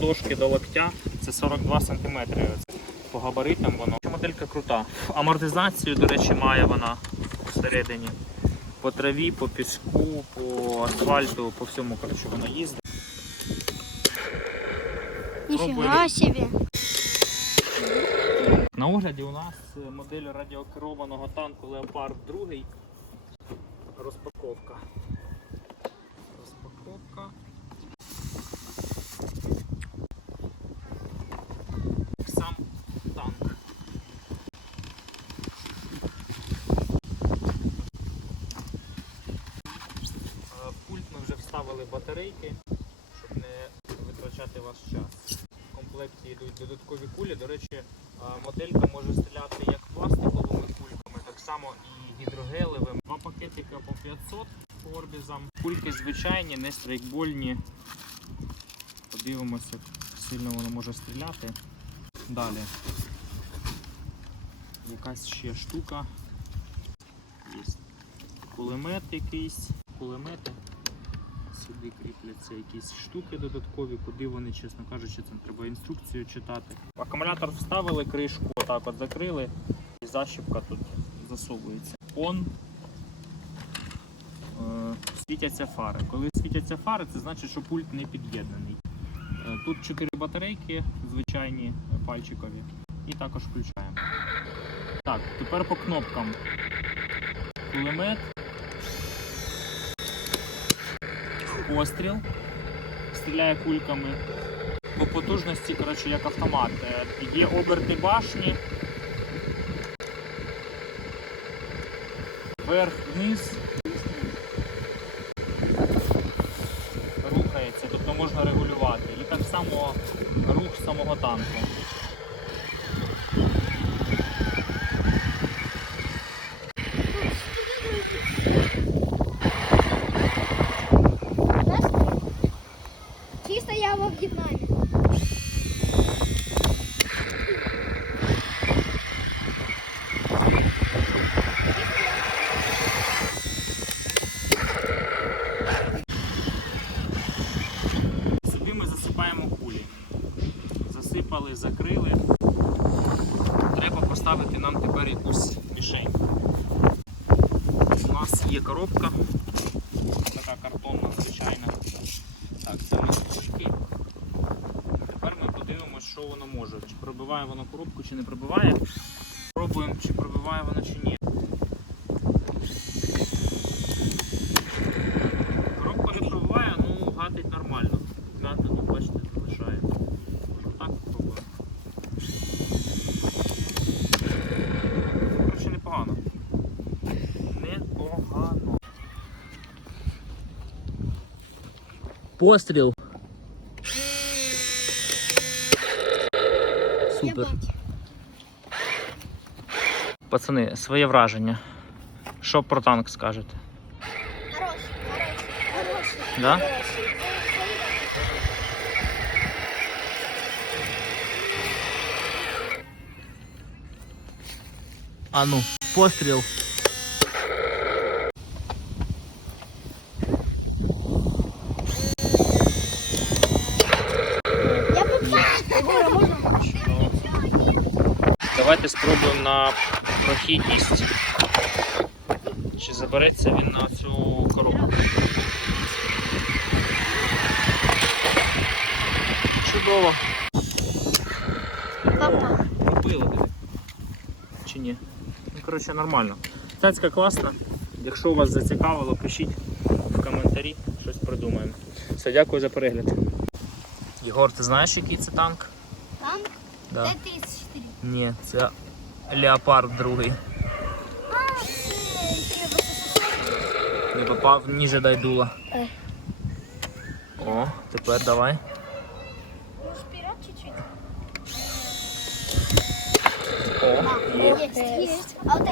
ладошки до локтя це 42 см. По габаритам воно. Моделька крута. Амортизацію, до речі, має вона всередині. По траві, по піску, по асфальту, по всьому коротше, воно їздить. Ніфіга собі. На огляді у нас модель радіокерованого танку Леопард 2. Розпаковка. Розпаковка. Сам танк. Е, В пульт ми вже батарейки, щоб не витрачати ваш час. В комплекті йдуть додаткові кулі. До речі, е, моделька може стріляти як пластиковими кульками, так само і гідрогелевими. Два пакетика по 500 орбізам. Кульки звичайні, не страйкбольні. Подивимося, як сильно воно може стріляти. Далі. Якась ще штука. Є кулемет якийсь. Кулемети. Сюди кріпляться якісь штуки додаткові, куди вони, чесно кажучи, це треба інструкцію читати. Акумулятор вставили, кришку отак от закрили, і защіпка тут засовується. Он е, світяться фари. Коли світяться фари, це значить, що пульт не під'єднаний. Е, Тут 4 батарейки, звичайні е, пальчикові, і також включаємо. Так, тепер по кнопкам. Кулемет. Постріл. Стріляє кульками. По потужності, коротше, як автомат. Е, Є оберти башні. Вверх-вниз. Рухається, тобто можна регулювати. І так само рух самого танку. Засипали, закрили. Треба поставити нам тепер якусь мішень. У нас є коробка, така картонна, звичайна. Так, це мисочки. Тепер ми подивимося, що воно може. Чи пробиває воно коробку, чи не пробиває. Пробуємо, чи пробиває воно, чи ні. Постріл. Я Супер. бачу. Пацани, своє враження. Що про танк скажете? Хороший, хороший, хороший. Да? Хороший. А ну, постріл. Давайте спробуємо на прохідність. Чи забереться він на цю коробку? Чудово. Купили диви. Чи ні? Ну, коротше, нормально. Тацька класна. Якщо вас зацікавило, пишіть в коментарі, щось придумаємо. Все, дякую за перегляд. Єгор, ти знаєш, який це танк? Танк Да. Т-34. Ні, це леопард другий. Не попав, ніже дайдула. О, тепер давай. О, є. А вот